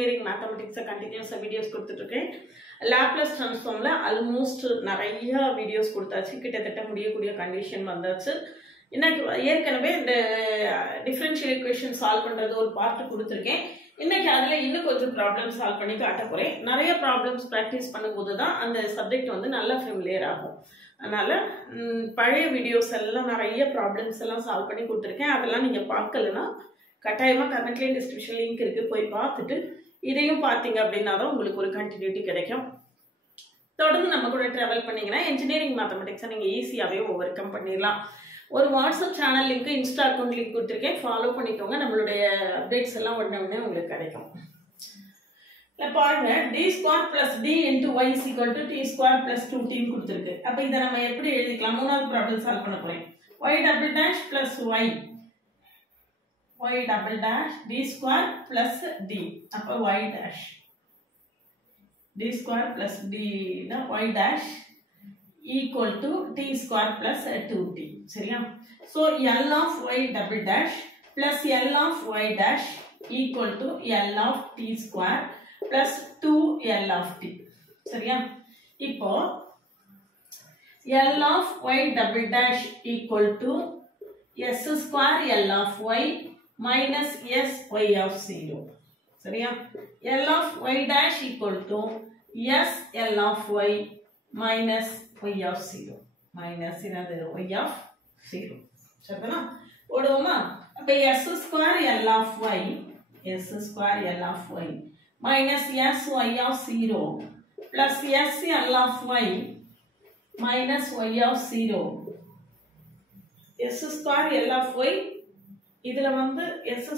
engineering mathematics continuous videos கொடுத்துட்டு Laplace transformல almost நிறைய videos கொடுத்தாச்சு கிட்டத்தட்ட முடியக்கூடிய கண்டிஷன் வந்தாச்சு இன்னைக்கு ஏற்கனவே இந்த differential equation solve பண்றது ஒரு பார்ட் கொடுத்திருக்கேன் இன்னைக்கு அதுல இன்னும் கொஞ்சம் ப்ராப்ளம்ஸ் சால்வ் பண்ணி காட்ட போறேன் நிறைய ப்ராப்ளம்ஸ் பிராக்டீஸ் பண்ணும்போது தான் அந்த சப்ஜெக்ட் வந்து நல்லா ஃபெமிலியர் ஆகும் அதனால பழைய வீடியோஸ் எல்லாம் நிறைய ப்ராப்ளம்ஸ் எல்லாம் சால்வ் பண்ணி கொடுத்திருக்கேன் அதெல்லாம் நீங்க பார்க்கலனா கட்டாயமா கமெண்ட்ல டிஸ்கிரிப்ஷன் லிங்க் இருக்கு போய் பார்த்துட்டு இதையும் பாத்தீங்க அப்படினா தான் உங்களுக்கு ஒரு கண்டினியூட்டி கிடைக்கும் தொடர்ந்து நம்ம கூட டிராவல் பண்ணீங்கனா இன்ஜினியரிங் மேத்தமேட்டிக்ஸ் நீங்க ஈஸியாவே ஓவர்கம் பண்ணிரலாம் ஒரு WhatsApp channel link Insta account link கொடுத்திருக்கேன் ஃபாலோ பண்ணிக்கோங்க நம்மளுடைய அப்டேட்ஸ் எல்லாம் உடனே உங்களுக்கு கிடைக்கும் இல்ல பாருங்க d² + d * y = t² + 2t கொடுத்திருக்கு அப்ப இத நம்ம எப்படி எழுதிக்கலாம் மூணாவது ப்ராப்ளம் சால்வ் பண்ண போறேன் y ++ y y d² + d அப்ப y' d² + d னா y' equal to t² plus 2t சரியா so l of y double dash plus l of y dash equal to l of t square plus 2l of t சரியா இப்போ l of y double dash equal to s square l of y minus s y of 0 சரியா l of y dash equal to s l of y minus y of 0 minus என்னது y of 0 சரிதானா போடுவோமா அப்ப s² l of y minus s y of 0 plus s l of y minus y of 0 s² l of y இதுல வந்து s²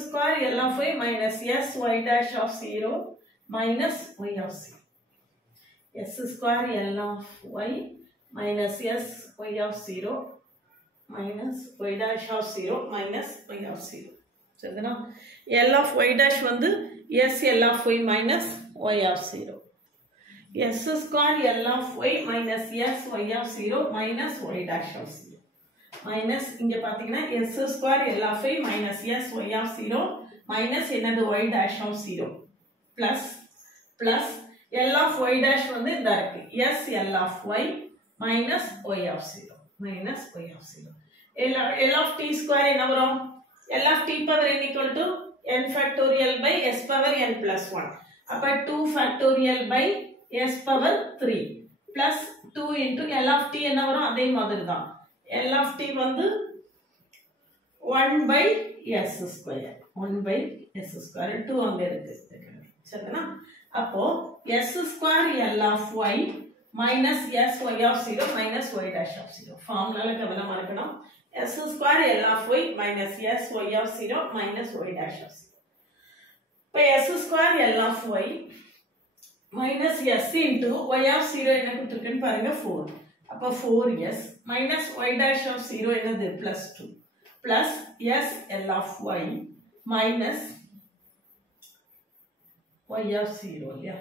l of y minus s y dash of 0 minus y of 0 s² l of y minus s y of 0 minus y dash of 0 minus y of 0 சரிதானா l of y dash வந்து s l of y minus y of 0 s² l of y minus s y of 0 minus y dash of 0 minus இங்க பாத்தீங்கன்னா s² l of y minus s y of 0 minus என்னது y dash of 0 plus plus l of y dash வந்து இந்த இருக்கு s l of y minus y of 0 minus y of 0 l of t square என்ன வரும் l of t power n equal to n factorial by s power n plus 1 அப்ப 2 factorial by s power 3 plus 2 into l of t என்ன வரும் அதே மாதிரி தான் l of t வந்து 1 by s square 1 by s square 2 அங்க இருக்கு சரிதானா அப்போ s² l of y minus s y of 0 minus y dash of 0 ஃபார்முலால கவனமா இருக்கணும் s² l of y minus s y of 0 minus y dash of 0 இப்போ s² l of y minus s into y of 0 என்ன கொடுத்திருக்குன்னு பாருங்க 4 அப்ப 4s minus y dash of 0 என்னது plus 2 plus s l of y minus y of 0 இல்லையா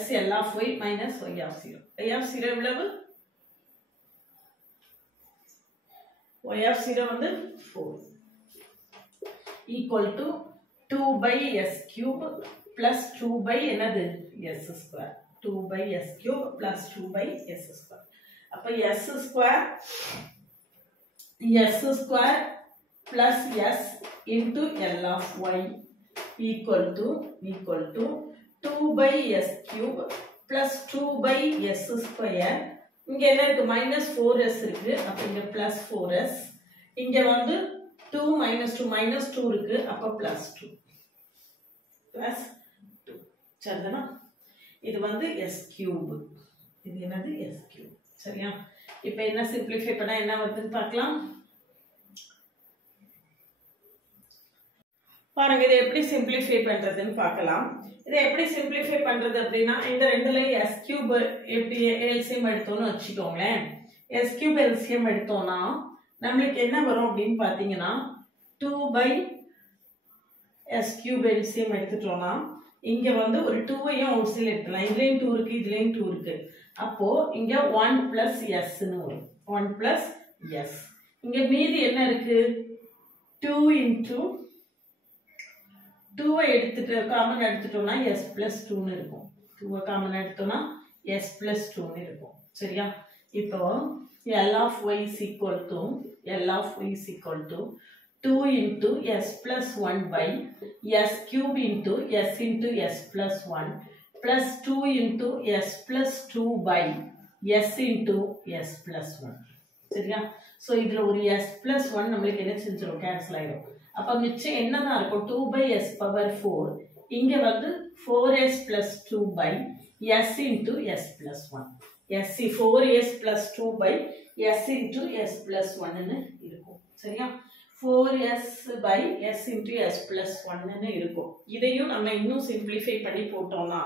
s l of y minus y of 0 y of 0 எவ்வளவு y of 0 வந்து 4 equal to 2 by s cube plus 2 by என்னது s square 2 by s cube plus 2 by s square அப்ப s square plus s into l of y equal to 2 by s cube plus 2 by s square இங்க என்ன இருக்கு minus 4s இருக்கு அப்ப இங்க plus 4s இங்க வந்து 2 minus 2 இருக்கு அப்ப plus 2 plus 2 சரிதானா இது வந்து s cube இது என்னது s cube சரியா இப்போ என்ன சிம்பிளிஃபை பண்ணா என்ன வருதுன்னு பார்க்கலாம் பாருங்க இதை எப்படி சிம்பிளிஃபை பண்றதுன்னு பார்க்கலாம் இதை எப்படி சிம்பிளிஃபை பண்றது அப்படின்னா இந்த ரெண்டுல s cube எப்படி LCM எடுத்தோம்னு வச்சுக்கோங்களேன் s cube LCM எடுத்தோம்னா நமக்கு என்ன வரும் அப்படினு பாத்தீங்கன்னா 2 by s cube LCM எடுத்துட்டோம்னா இங்க வந்து ஒரு 2 ஐயும் அவுட்சைடுல எடுக்கலாம் இதுலயும் 2 இருக்கு இதுலயும் 2 இருக்கு அப்போ இங்க 1 plus s ன்னு வரும் 1 plus s இங்க மீதி என்ன இருக்கு 2 into 2 எடுத்துட்டு காமன் எடுத்துட்டோம்னா s plus 2 இருக்கும். 2 காமன் எடுத்தோம்னா s plus 2 இருக்கும். சரியா? இப்போ L of y is equal to 2 into s plus 1 by s cube into s plus 1 plus 2 into s plus 2 by s into s plus 1. சரியா? So இதில் ஒரு s plus 1 நம்மளுக்கு என்ன செஞ்சிடும்? கேன்சல் ஆகிடும். அப்போ மிச்சம் என்னதான் இருக்கும்? 2 by s power 4. இங்கே வந்து 4s plus 2 by s into s plus 1. s 4s plus 2 by s into s plus 1 இருக்கும். சரியா? 4s by s into s plus 1 இருக்கும். இதையும் நம்ம இன்னும் சிம்பிளிஃபை பண்ணி போட்டோம்னா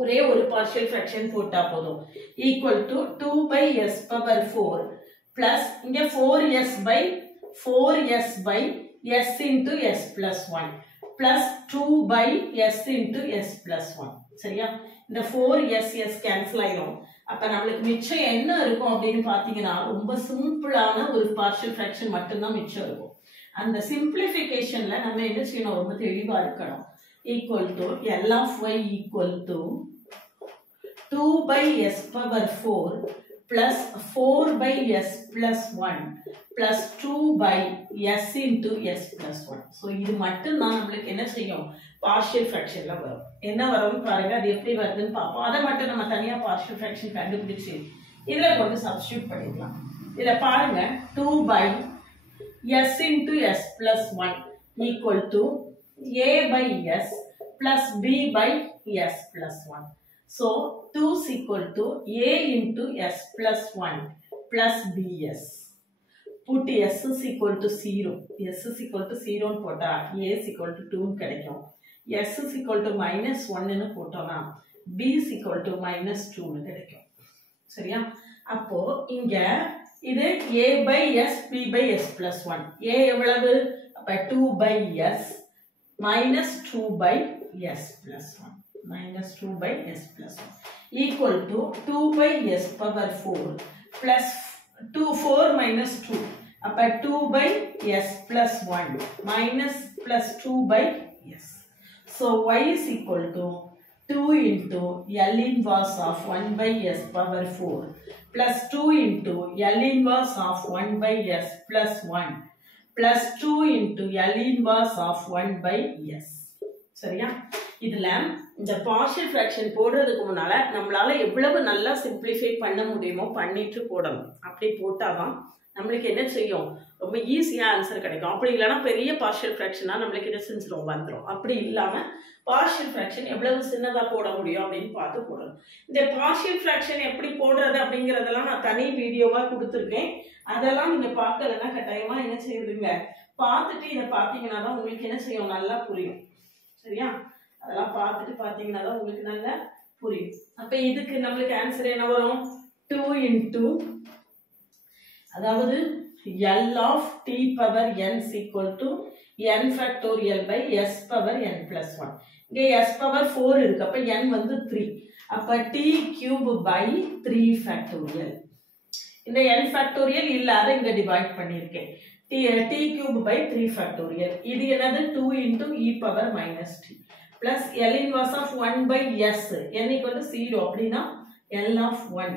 ஒரே ஒரு பார்ஷியல் ஃபிராக்ஷன் போட்டா போதும். Equal to 2 by s power 4 plus இங்க 4s by s into s plus 1 plus 2 by s into s plus 1. சரியா? இந்த 4s கேன்சல் ஆயிடும். அப்ப நம்மளுக்கு மிச்சம் என்ன இருக்கும் அப்படின்னு பாத்தீங்கன்னா ரொம்ப சிம்பிளான ஒரு பார்ஷியல் ஃபிராக்ஷன் மட்டும்தான் மிச்சம் இருக்கும். அந்த சிம்பிளிஃபிகேஷன்ல நம்ம என்ன செய்யணும்? ரொம்ப தெளிவா இருக்கணும். equal to L of y equal to 2 by s power 4 plus 4 by s plus 1 plus 2 by s into s plus 1. So இது மட்டும் தான் நம்மளுக்கு என்ன செய்யும்? பார்ஷியல் ஃபிராக்ஷன்ல வரும். என்ன வரும்னு பாருங்க. அது எப்படி வருதுன்னு பார்ப்போம். அதை மட்டும் நம்ம தனியா பார்ஷியல் ஃபிராக்ஷன் கண்டுபிடிச்சு இதுல கொண்டு சப்ஸ்டிட்யூட் பண்ணிடலாம். இதுல பாருங்க 2 by s into s plus 1 equal to a by s plus b by s plus 1. So 2 is equal to a into s plus 1 plus bs. Put s is equal to 0. s is equal to 0 போட்டா a is equal to 2 கிடைக்கும். s is equal to minus 1 போட்டோம்னா b is equal to minus 2 கிடைக்கும். சரியா? அப்போ இங்க இது a by s b by s plus 1. a எவ்வளவு? அப்ப 2 by s minus 2 by s plus 1 minus 2 by s plus 1 equal to 2 by s power 4 plus 4 minus 2. அப்ப 2 by s plus 1 minus plus 2 by s. So y is equal to 2 into L inverse of 1 by s power 4 plus 2 into L inverse of 1 by s plus 1 plus 2 into L inverse of 1 by s. சரியா? இதுல இந்த partial fraction போடுறதுக்கு முன்னால நம்மளால எவ்வளவு நல்லா simplify பண்ண முடியுமோ பண்ணிட்டு போடணும். அப்படி போட்டாதான் நம்மளுக்கு என்ன செய்யும்? ரொம்ப ஈஸியா ஆன்சர் கிடைக்கும். அப்படி இல்லைன்னா பெரிய பார்ஷியல் ஃபிராக்ஷனா நம்மளுக்கு என்ன செஞ்சிடும்? வந்துடும். அப்படி இல்லாம பார்ஷியல் ஃபிராக்ஷன் எவ்வளவு சின்னதா போட முடியும் அப்படின்னு பார்த்து போடணும். இந்த பார்ஷியல் ஃபிராக்ஷன் எப்படி போடுறது அப்படிங்கறதெல்லாம் நான் தனி வீடியோவா கொடுத்துருக்கேன். அதெல்லாம் நீங்க பார்க்கலன்னா கட்டாயமா என்ன செய்யுதுங்க? பார்த்துட்டு இதை பார்த்தீங்கன்னா தான் உங்களுக்கு என்ன செய்யும்? நல்லா புரியும். சரியா? அதெல்லாம் பார்த்துட்டு பார்த்தீங்கன்னா தான் உங்களுக்கு நல்லா புரியும். அப்ப இதுக்கு நம்மளுக்கு ஆன்சர் என்ன வரும்? 2 into அதாவது L of t power n is equal to n factorial by s power n plus 1. இங்கே s power 4 இருக்கு. அப்ப n வந்து 3. அப்ப t cube by 3 factorial. இந்த n factorial இல்லாத இங்க டிவைட் பண்ணியிருக்கேன். t cube by 3 factorial. இது என்னது? 2 into e power minus t plus L inverse of 1 by s. n equal to 0 அப்படின்னா L of 1.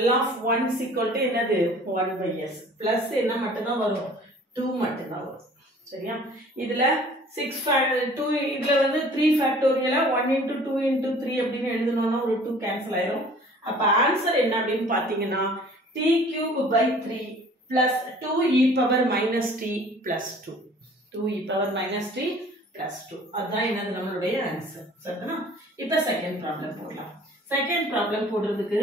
L of 1 is equal to என்னது? 1 by s plus என்ன மட்டும்தான் வரும்? 2 மட்டும்தான் வரும். சரியா? இதுல 2 இதுல வந்து 3 factorial 1 into 2 into 3 அப்படின்னு எழுதணும்னா ஒரு 2 கேன்சல் ஆயிரும். அப்ப ஆன்சர் என்ன அப்படின்னு பாத்தீங்கன்னா t cube by 3 plus 2 e power minus t plus 2. 2 e power minus t plus 2. அதான் என்னது நம்மளுடைய ஆன்சர். சரிதானா? இப்ப செகண்ட் ப்ராப்ளம் போடலாம். செகண்ட் ப்ராப்ளம் போடுறதுக்கு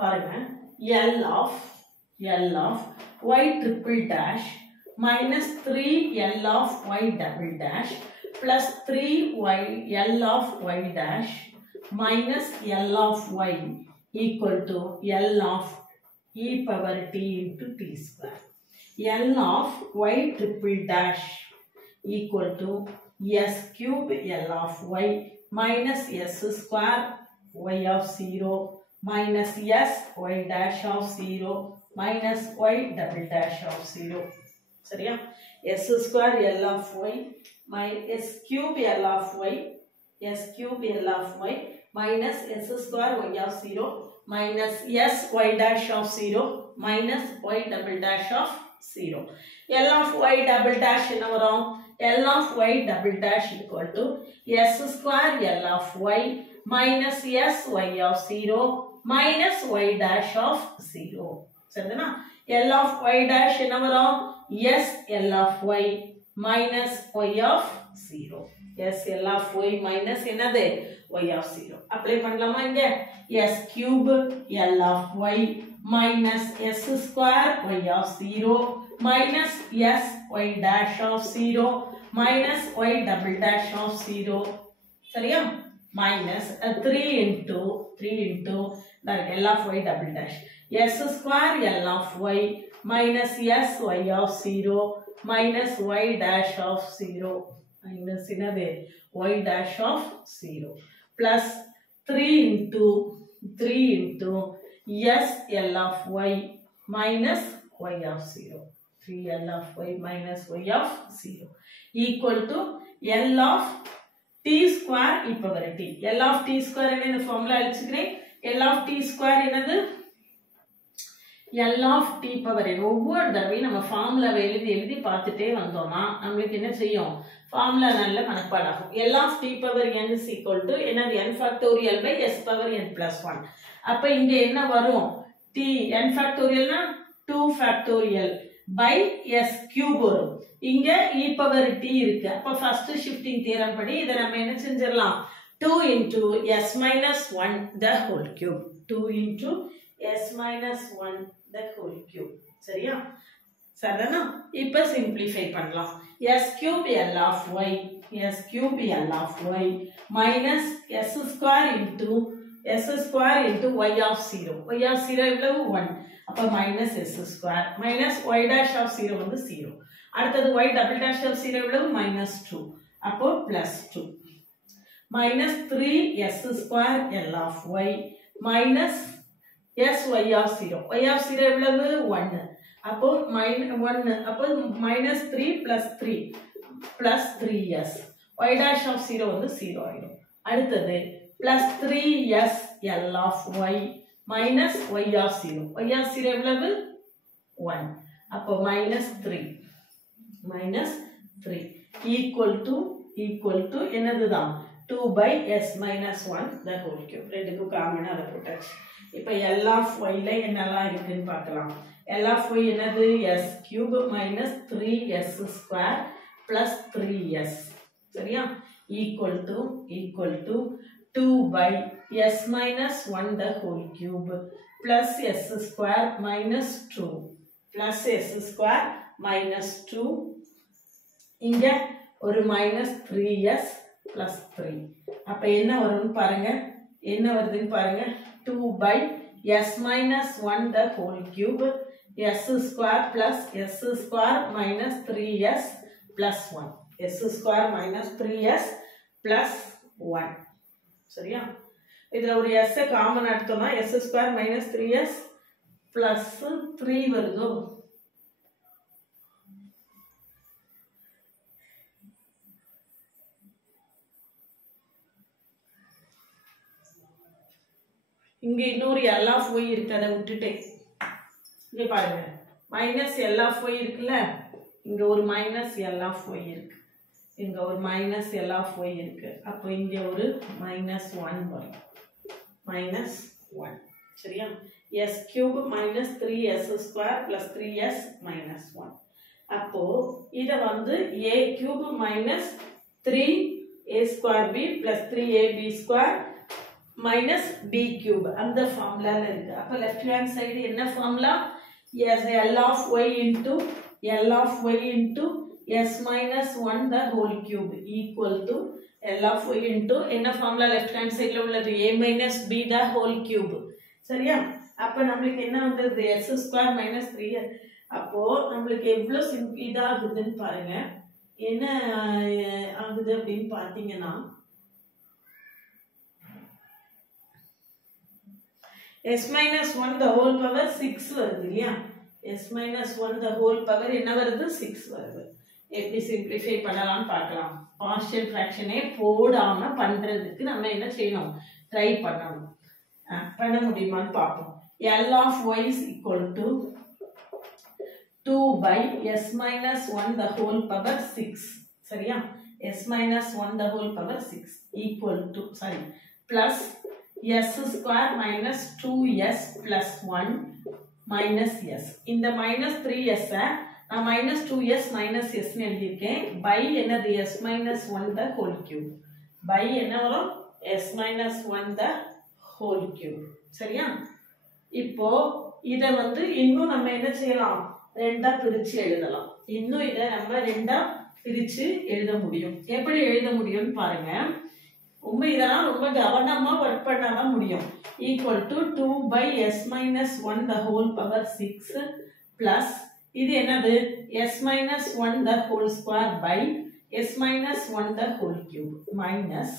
பாருங்க. L of y triple dash minus 3 L of y double dash plus 3 L of y dash minus L of y equal to L of e power t into t square. L of y triple dash equal to s cube L of y minus s square y of 0 minus s y dash of 0 minus y double dash of 0. சரியா? s square l of y minus s cube l of y minus s square y of 0 minus s y dash of 0 minus y double dash of 0. L of y double dash என்ன வரும்? L of y double dash equal to s square L of y minus s y of 0 minus y dash of 0. சரிதானா? L of y dash என்ன வரும்? S L of y minus y of 0. S L of y minus என்னது? Y of 0. Apply பண்ணலாமா இங்க? S cube L of y minus s square y of 0 minus s y dash of 0 minus y double dash of 0. சரியா? minus 3 into L of y double dash s square L of y minus s y of 0 minus y dash of 0 minus என்னது? y dash of 0 plus 3 into s L of y minus y of 0 3 L of y minus y of 0 equal to L of t square e power t. L of t square என்ன இந்த formula எழுதிக்கிறேன். L of t square என்னது? L of t power n. ஒவ்வொரு தடவையும் நம்ம ஃபார்முலாவை எழுதி பார்த்துட்டே வந்தோம்னா நம்மளுக்கு என்ன செய்யும்? ஃபார்முலா நல்ல மனப்பாடாகும். L of t power n is equal to என்னது? n factorial by s power n plus 1. அப்ப இங்க என்ன வரும்? t n factorialனா 2 factorial by s cube வரும். இங்க e power t இருக்கு. அப்ப ஃபர்ஸ்ட் ஷிஃப்டிங் தியரம் படி இத நம்ம என்ன செஞ்சிரலாம்? 2 into s minus 1 the whole cube. 2 into s minus 1 the whole cube. சரியா? சரிதானா? இப்ப சிம்பிளிஃபை பண்ணலாம். s cube l of y minus s square into y of 0. y of 0 எவ்வளவு? 1. அப்ப minus s square minus y dash of 0 வந்து 0. அடுத்தது y double dash of 0 எவ்வளவு? minus 2. அப்போ plus 2 minus 3s square L of y minus s y of 0. y of 0 எவ்வளவு? 1. அப்போ 1 அப்போ minus 3 plus 3 plus 3s y dash of 0 வந்து 0 ஆயிடும். அடுத்தது plus 3s L of y minus y of 0. y of 0 எவ்வளவு? 1. அப்போ minus 3 equal to என்னதுதான்? 2 by s minus 1 the whole cube. ரெண்டுக்கும் காமனா அதை போட்டாச்சு. இப்போ L of y ல என்னெல்லாம் இருக்குன்னு பார்க்கலாம். L of y என்னது? s cube minus 3s square plus 3s. சரியா? equal to 2 by s minus 1 the whole cube plus s square minus 2 plus s square minus 2. இங்க ஒரு minus 3s plus 3. அப்ப என்ன வருதுன்னு பாருங்க. 2 by s minus 1 the whole cube s square plus s square minus 3s plus 1. s square minus 3s plus 1. சரியா? இதுல ஒரு s common எடுத்தோம்னா s square minus 3s plus 3 வருதோ? இங்க இன்னொரு L of y இருக்கு, அதை விட்டுட்டேன். இங்க பாருங்க, மைனஸ் L of y இருக்குல்ல, இங்க ஒரு மைனஸ் L of y இருக்கு, இங்க ஒரு மைனஸ் L of y இருக்கு. அப்போ இங்க ஒரு மைனஸ் 1 வரும், மைனஸ் 1. சரியா? s cube minus 3s square plus 3s minus 1. அப்போ இத வந்து a cube minus 3a square b plus 3ab square minus b cube அந்த ஃபார்முலால இருக்கு. அப்ப லெஃப்ட் ஹேண்ட் சைடு என்ன formula? s L of y into s minus 1 the whole cube equal to L of y into என்ன formula left hand சைடுல உள்ளது? a minus b the whole cube. சரியா? அப்ப நமக்கு என்ன வந்தது? s square minus 3. அப்போ நமக்கு எவ்வளவு இதாகுதுன்னு பாருங்க. என்ன ஆகுது அப்படின்னு பாத்தீங்கன்னா, s minus 1 the whole power 6 வருது இல்லையா s minus 1 the whole power என்ன வருது 6 வருது எப்படி சிம்பிளிஃபை பண்ணலாம்னு பார்க்கலாம் பார்ஷியல் ஃபிராக்ஷனே போடாம பண்றதுக்கு நம்ம என்ன செய்யணும் ட்ரை பண்ணணும் பண்ண முடியுமான்னு பார்ப்போம் L of y is equal to 2 by s minus 1 the whole power 6 சரியா s minus 1 the whole power 6 equal to sorry plus s square minus 2s plus 1 minus s இந்த minus 3s நான் minus 2s minus s னு எழுதியிருக்கேன் by என்னது s minus 1 the whole cube by என்ன வரும் s minus 1 the whole cube சரியா இப்போ இத வந்து இன்னும் நம்ம என்ன செய்யலாம் ரெண்டா பிரிச்சு எழுதலாம் இன்னும் இத நம்ம ரெண்டா பிரிச்சு எழுத முடியும் எப்படி எழுத முடியும்னு பாருங்க இதெல்லாம் ரொம்ப கவனமா வர்க் பண்ணாதான் முடியும் equal to 2 by s minus 1 the whole power 6 plus இது என்னது s minus 1 the whole square by s minus 1 the whole cube minus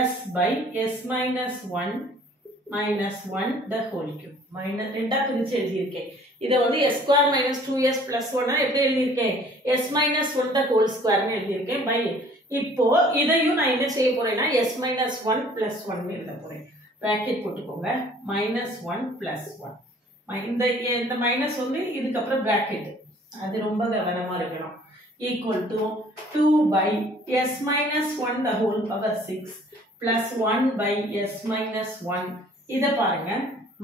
s by s minus 1 minus 1 the whole cube minus ரெண்டா பிரிச்சு எழுதியிருக்கேன் இத வந்து s square minus 2s plus 1 எப்படி எழுதியிருக்கேன் s minus 1 the whole square னு எழுதியிருக்கேன் by இப்போ இதையும் நான் என்ன செய்ய போறேன்னா s minus 1 plus 1 னு எழுத போறேன் bracket போட்டுக்கோங்க minus 1 plus 1 இந்த மைனஸ் வந்து இதுக்கு அப்புறம் bracket அது ரொம்ப கவனமா இருக்கணும் equal to 2 by s minus 1 the whole power 6 plus 1 by s minus 1 இத பாருங்க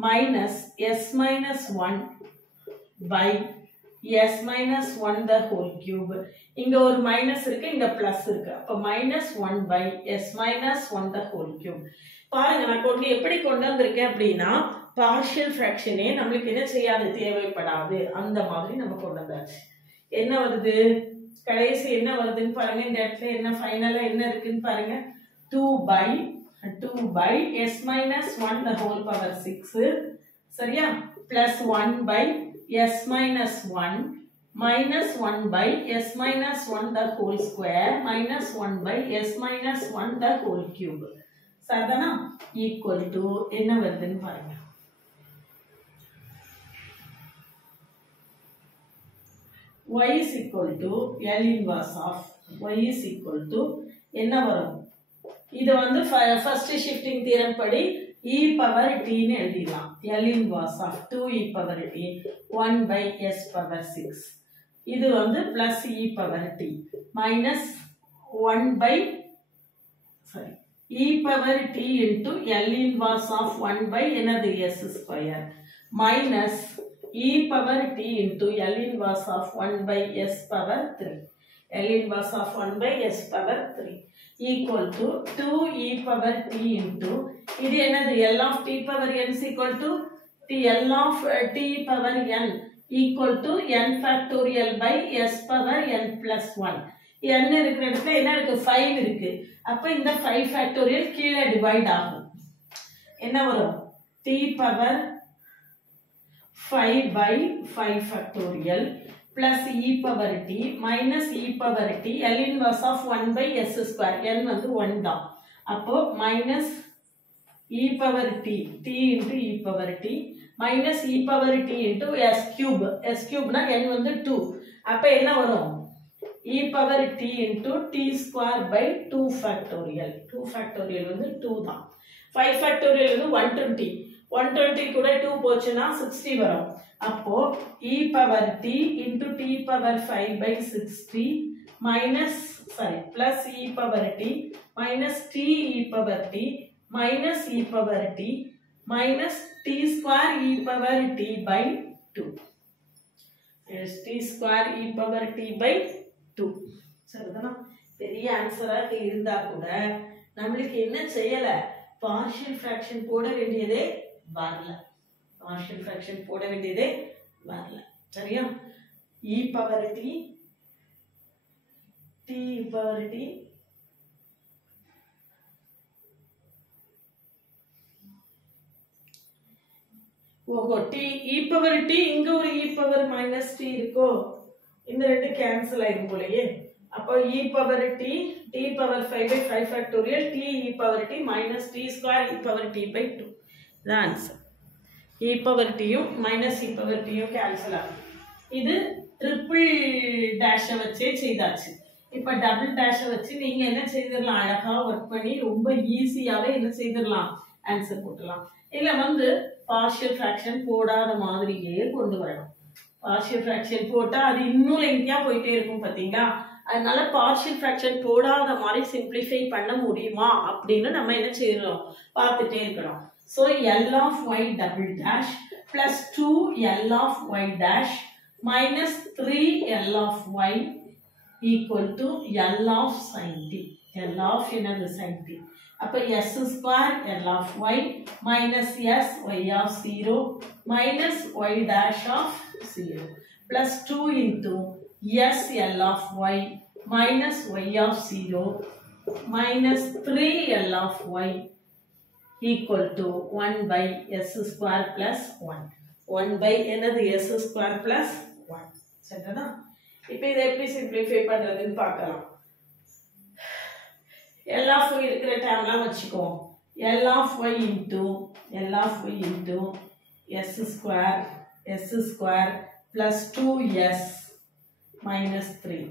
minus s minus 1 by s minus 1 the whole cube இங்க ஒரு மைனஸ் இருக்கு இங்க பிளஸ் இருக்கு அப்ப minus 1 by s minus 1 the whole cube பாருங்க நான் எப்படி கொண்டு வந்திருக்கேன் அப்படின்னா பார்ஷியல் ஃபிராக்ஷனே நமக்கு என்ன செய்யாது தேவைப்படாது அந்த மாதிரி நம்ம கொண்டு வந்தாச்சு என்ன வருது கடைசி என்ன வருதுன்னு பாருங்க இந்த இடத்துல என்ன ஃபைனலா என்ன இருக்குன்னு பாருங்க 2 by s minus 1 the whole power 6 சரியா plus 1 by s minus 1 minus 1 by s minus 1 the whole square minus 1 by s minus 1 the whole cube சரிதானா equal to என்ன வருதுன்னு பாருங்க y is equal to L inverse of y is equal to என்ன வரும் இது வந்து first shifting theorem படி e power t னு எழுதிடலாம் L inverse of 2 e power t 1 by s power 6 இது வந்து plus e power t minus 1 by e power t into L inverse of 1 by என்னது s square minus e power t into L inverse of 1 by s power 3 L inverse of 1 by s power 3 equal to 2 e power t into இது என்னது L of t power n is equal to L of t power n equal to n factorial by s power n plus 1 n இருக்கிற இடத்துல என்ன இருக்கு 5 இருக்கு அப்ப இந்த 5 factorial கீழே டிவைட் ஆகும் என்ன வரும் t power 5 by 5 factorial plus e power t minus e power t L inverse of 1 by s square n வந்து 1 தான் அப்போ minus e power t into e power t minus e power t into s cube னா n வந்து 2 அப்ப என்ன வரும் e power t into t square by 2 factorial 2 factorial வந்து 2 தான் 5 factorial வந்து 120 கூட 2 போச்சுனா 60 வரும் அப்போ e power t into t power 5 by 60 minus plus e power t minus t e power t minus e power t minus t square e power t by 2 is t square e power t by 2 சரிதானா பெரிய ஆன்சரா இருந்தா கூட நமக்கு என்ன செய்யல partial fraction போட வேண்டியதே வரல partial fraction போட வேண்டியதே வரல சரியா e power t t e power t ஓகோ t e power t இங்க ஒரு e power minus t இருக்கோ இந்த ரெண்டு கேன்சல் ஆயிடும் போலயே அப்போ e power t t power 5 by 5 factorial t e power t minus t square e power t by 2 the answer. E power t minus e power t cancel ஆகும். இது triple dash வச்சே செய்தாச்சு. இப்போ double dash வச்சு நீங்க என்ன செய்திரலாம், அழகா work பண்ணி ரொம்ப ஈஸியாவே என்ன செய்திரலாம், ஆன்சர் போடலாம். இல்ல வந்து பார்ஷியல் ஃபிராக்ஷன் போடாத மாதிரியே கொண்டு வரணும். பார்ஷியல் ஃபிராக்ஷன் போட்டா அது இன்னும் லெங்கியா போயிட்டே இருக்கும் பாத்தீங்களா. அதனால பார்ஷியல் ஃபிராக்ஷன் போடாத மாதிரி சிம்பிளிஃபை பண்ண முடியுமா அப்படின்னு நம்ம என்ன செய்யணும், பார்த்துட்டே இருக்கணும். So L of y double dash plus 2 L of y dash minus 3 L of y equal to L of sin t. L of என்னது sin t. அப்ப s square L of y minus s y of 0 minus y dash of 0 plus 2 into s L of y minus y of 0 minus 3 L of y equal to 1 by s square plus 1. 1 by என்னது s square plus 1. சரிதானா? இப்போ இதை எப்படி simplify பண்றதுன்னு பார்க்கலாம். L of y இருக்கிற டேர்ம்லாம் வச்சுக்கோ. L of y into s square plus 2s minus 3.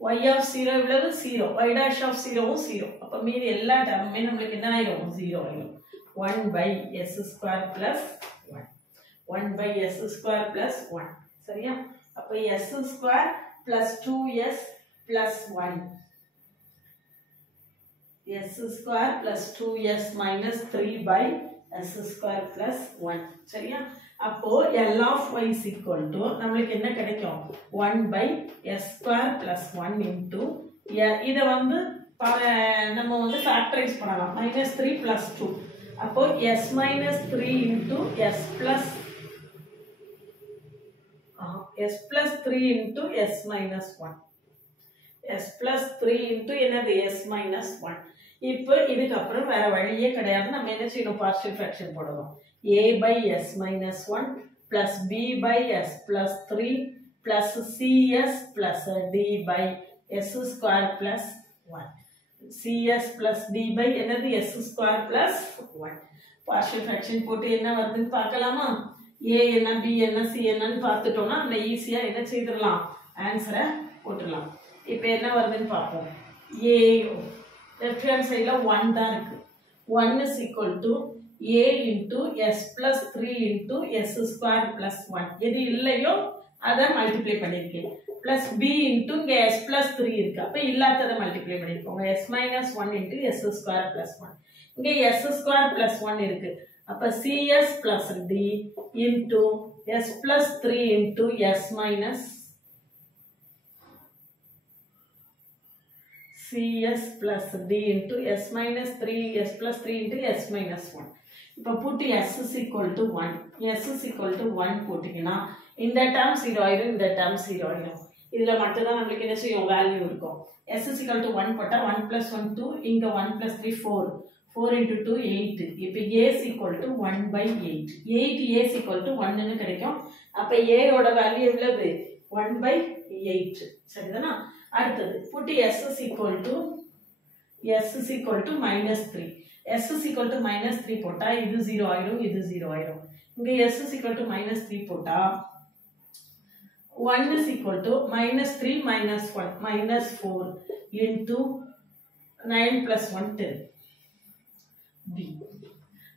y of 0 இவ்வளவு 0. y dash of 0 0. அப்ப மீதி எல்லா டேர்முமே நமக்கு என்ன ஆயிரும், 0 ஆயிரும். 1 by s square plus 1. 1 by s square plus 1. சரியா? அப்ப s square plus 2s plus 1. s square plus 2s minus 3 by s square plus 1. சரியா? அப்போ L of y is equal to நமக்கு என்ன கிடைக்கும், 1 by s square plus 1 into இத வந்து நம்ம வந்து ஃபேக்டரைஸ் பண்ணலாம். minus 3 plus 2. அப்போ s minus 3 into s plus 3 into s minus 1. s plus 3 into என்னது s minus 1. இப்போ இதுக்கு அப்புறம் வேற வழியே கிடையாது. நம்ம என்ன செய்யணும், பார்ஷியல் ஃபிராக்ஷன் போடணும். a by s minus 1 plus b by s plus 3 plus cs plus d by s square plus 1. cs plus d by என்னது s square plus 1. Partial fraction போட்டு என்ன வருதுன்னு பார்க்கலாமா. a என்ன b என்ன c என்னன்னு பார்த்துட்டோம்னா நம்ம ஈஸியா என்ன செய்திரலாம், ஆன்சரை போட்டுடலாம். இப்போ என்ன வருதுன்னு பார்ப்போம். a left hand side 1 தான் இருக்கு. 1 is equal to a into s plus 3 into s square plus 1. எது இல்லையோ அதை மல்டிப்ளை பண்ணிருக்கேன். plus b into இங்க s plus 3 இருக்கு. அப்ப இல்லாததை multiply பண்ணிருக்கோங்க. s minus 1 into s square plus 1. இங்க s square plus 1 இருக்கு. அப்ப cs plus d into s plus 3 into s minus cs plus d into s minus 3 s plus 3 into s minus 1. இப்போ put s is equal to 1. s is equal to 1 போட்டீங்கன்னா இந்த term 0 ஆயிடும், இந்த term 0 ஆயிடும். இதுல மட்டும் தான் நமக்கு என்ன செய்யும், வேல்யூ இருக்கும். s is equal to 1 போட்டா 1 plus 1 2, இங்க 1 plus 3 4. 4 into 2 8. இப்போ a is equal to 1 by 8. 8 a is equal to 1 ன்னு கிடைக்கும். அப்ப a ஓட வேல்யூ எவ்வளவு, 1 by 8. சரிதானா? அடுத்தது put s is equal to minus 3. s is equal to minus 3 போட்டா இது 0 ஆயிடும், இது 0 ஆயிடும். இங்க s is equal to minus 3 போட்டா 1 is equal to minus 3 minus 1 minus 4 into 9 plus 1 10. b.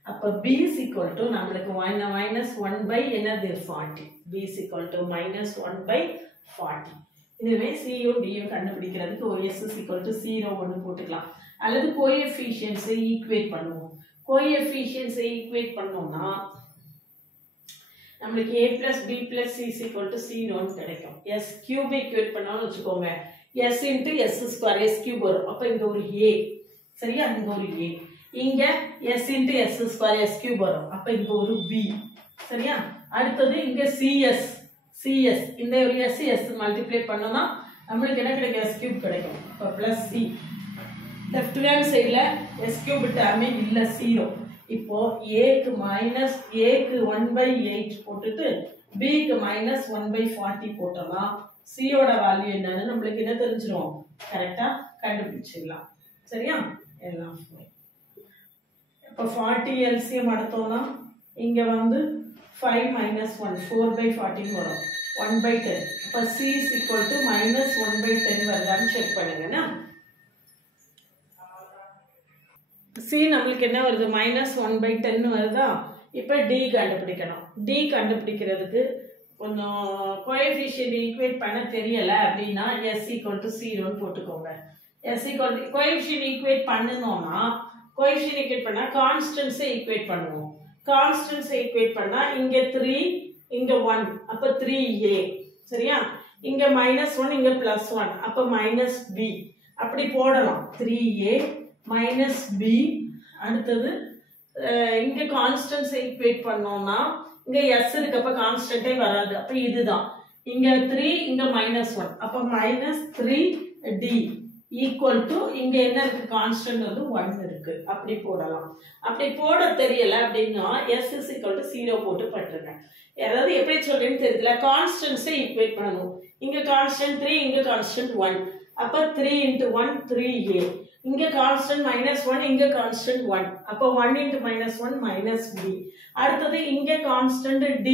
அப்ப b is equal to நம்மளுக்கு minus 1 by என்னது 40. b is equal to minus 1 by 40. இதுவே c யும் d யும் கண்டுபிடிக்கிறதுக்கு s is equal to 0 ஒன்னு போட்டுக்கலாம். அல்லது கோஎஃபிஷியன்ட்ஸை ஈக்குவேட் பண்ணுவோம். கோஎஃபிஷியன்ட்ஸை ஈக்குவேட் பண்ணோம்னா நம்மளுக்கு a plus b plus c is equal to 0 ன்னு கிடைக்கும். s cube ஈக்குவேட் பண்ணாலும் வச்சுக்கோங்க. s into s square s cube வரும். அப்ப இங்க ஒரு a. சரியா? இங்க ஒரு a. இங்க s into s square s cube வரும். அப்ப இங்க ஒரு b. சரியா? அடுத்தது இங்க cs இந்த ஒரு s மல்டிப்ளை பண்ணோம்னா நம்மளுக்கு என்ன கிடைக்கும், s cube கிடைக்கும். அப்ப plus c. left hand sideல s cube டேர்மே இல்ல 0. இப்போ a க்கு 1 by 8 போட்டுட்டு b க்கு minus 1 by 40 போட்டோம்னா c ஓட வேல்யூ என்னன்னு நம்மளுக்கு என்ன தெரிஞ்சிரும், கரெக்ட்டா கண்டுபிடிச்சிடலாம். சரியா? எல்லாம் இப்போ 40 LCM எடுத்தோம்னா இங்கே வந்து 5 minus 1 4 by 14 வரும் 1 by 10. அப்போ C is equal to minus 1 by 10 வருதான்னு செக் பண்ணுங்கண்ணா. C நம்மளுக்கு என்ன வருது minus 1 by 10 வருதா. இப்போ D கண்டுபிடிக்கணும். D கண்டுபிடிக்கிறதுக்கு கொஞ்சம் கோஎஃபிஷியன்ட் ஈக்குவேட் பண்ண தெரியல அப்படின்னா S equal to 0 போட்டுக்கோங்க. S equal to coefficient equate பண்ணணும்னா கோஎஃபிஷியன்ட் ஈக்குவேட் பண்ணா கான்ஸ்டன்ட்ஸை ஈக்குவேட் பண்ணுவோம். கான்ஸ்டன்ட்ஸை ஈக்குவேட் பண்ணா இங்க 3 இங்க 1 அப்ப 3a சரியா. இங்க -1 இங்க +1 அப்ப -b அப்படி போடலாம். 3a - b. அடுத்தது இங்க கான்ஸ்டன்ட்ஸை ஈக்குவேட் பண்ணோம்னா இங்க s இருக்கு அப்ப கான்ஸ்டன்ட்டே வராது. அப்ப இதுதான் இங்க 3 இங்க -1 அப்ப -3d ஈக்குவல் டு இங்க என்ன இருக்கு கான்ஸ்டன்ட் வந்து 1 இருக்கு. அப்படி போடலாம். அப்படி போட தெரியல அப்படின்னா s is equal to 0 போட்டு பண்றேங்க. அதாவது எப்படி சொல்றேன்னு தெரியல. கான்ஸ்டன்ட்ஸை ஈக்குவேட் பண்ணணும். இங்க கான்ஸ்டன்ட் 3 இங்க கான்ஸ்டன்ட் 1 அப்ப 3 × 1 3a. இங்க கான்ஸ்டன்ட் -1 இங்க கான்ஸ்டன்ட் 1 அப்ப 1 × -1 -b. அடுத்தது இங்க கான்ஸ்டன்ட் d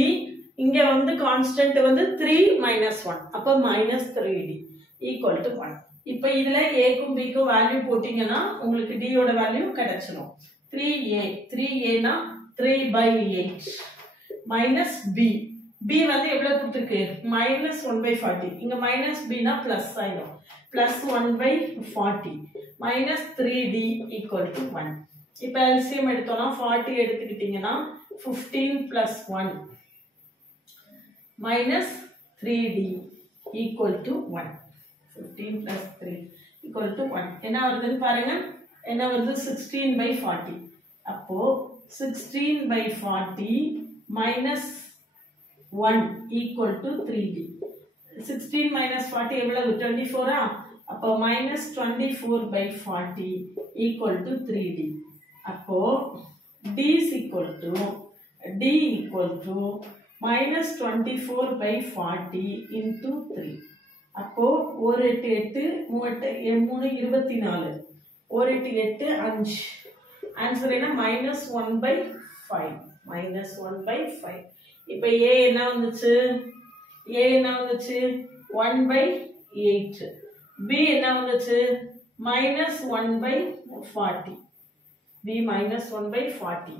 இங்க வந்து கான்ஸ்டன்ட் வந்து 3 -1 அப்ப -3d ஈக்குவல் டு 1. இப்போ இதுல a க்கும் b க்கும் வேல்யூ போட்டீங்கன்னா உங்களுக்கு d யோட வேல்யூ கிடைச்சிடும். 3a னா 3/8 minus b. b வந்து எவ்வளவு கொடுத்திருக்கு -1/40. இங்க -b னா பிளஸ் ஆயிடும். +1/40 -3d equal to 1. இப்போ LCM எடுத்தோம்னா 40 எடுத்துக்கிட்டீங்கன்னா 15 + 1 -3d equal to 1. 15 + 3 equal to 1. என்ன வருதுன்னு பாருங்க. என்ன வருது 16/40. அப்போ 16/40 - 1 equal to 3d. 16 - 40 எவ்வளவு 24 அப்போ -24/40 equal to 3d. அப்போ d is equal to -24/40 into 3. அப்போ 1 8 8 3 24 1 8 8 5 ஆன்சர் என்ன -1/5 -1/5. இப்போ a என்ன வந்துச்சு 1/8. b என்ன வந்துச்சு -1/40. b -1/40.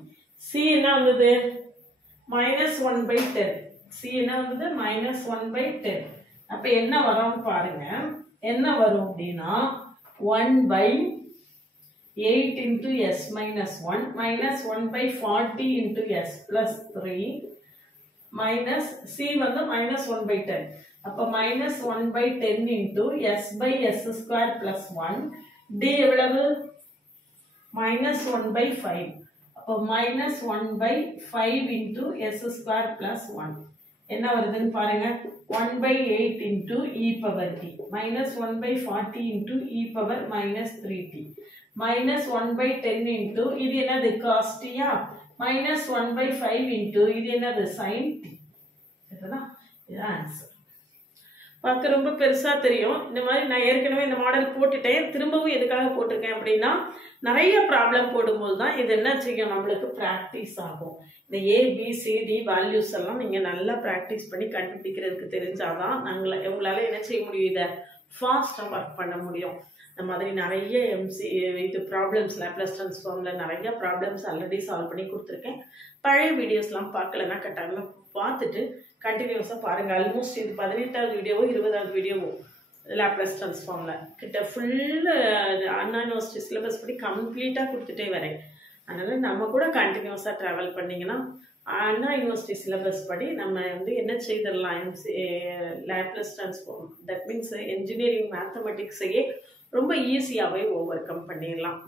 c என்ன வந்தது -1/10. c என்ன வந்தது -1/10. அப்ப என்ன வரும் பாருங்க. என்ன வரும் அப்படின்னா 1/8 into s minus 1 minus 1/40 into s plus 3 minus c வந்து -1/10. அப்ப -1/10 into s by s square plus 1 d எவ்வளவு -1/5. அப்ப -1/5 into s square plus 1 என்ன வருதுன்னு பாருங்க. 1/8 into e power t minus 1/40 into e power minus 3t minus 1/10 into இது என்னது cos t minus 1/5 into இது என்னது sin t. சரிங்களா? இது ஆன்சர். பார்க்க ரொம்ப பெருசா தெரியும். இந்த மாதிரி நான் ஏற்கனவே இந்த மாடல் போட்டுட்டேன். திரும்பவும் எதுக்காக போட்டிருக்கேன் அப்படின்னா நிறைய ப்ராப்ளம் போடும்போது தான் இது என்ன செய்யும் நம்மளுக்கு ப்ராக்டிஸ் ஆகும். இந்த ABCD வேல்யூஸ் எல்லாம் நீங்கள் நல்லா ப்ராக்டிஸ் பண்ணி கண்டுபிடிக்கிறதுக்கு தெரிஞ்சாதான் உங்களால் என்ன செய்ய முடியும் இதை ஃபாஸ்ட்டாக ஒர்க் பண்ண முடியும். இந்த மாதிரி நிறைய இது ப்ராப்ளம்ஸ் லேப்லஸ் ட்ரான்ஸ்ஃபார்மில் நிறைய ப்ராப்ளம்ஸ் ஆல்ரெடி சால்வ் பண்ணி கொடுத்துருக்கேன். பழைய வீடியோஸ்லாம் பார்க்கலன்னா கட்டாயமாக பார்த்துட்டு கண்டினியூஸாக பாருங்கள். ஆல்மோஸ்ட் இது 18வது வீடியோவோ 20வது வீடியோவோ லேப்லஸ் ட்ரான்ஸ்ஃபார்மில் கிட்ட ஃபுல்லு அண்ணா யூனிவர்சிட்டி சிலபஸ் படி கம்ப்ளீட்டாக கொடுத்துட்டே வரேன். அதனால் நம்ம கூட கண்டினியூஸாக ட்ராவல் பண்ணிங்கன்னா அண்ணா யூனிவர்சிட்டி சிலபஸ் படி நம்ம வந்து என்ன செய்திடலாம் Laplace transform that means engineering மேத்தமெட்டிக்ஸையே ரொம்ப ஈஸியாகவே ஓவர் கம் பண்ணிடலாம்.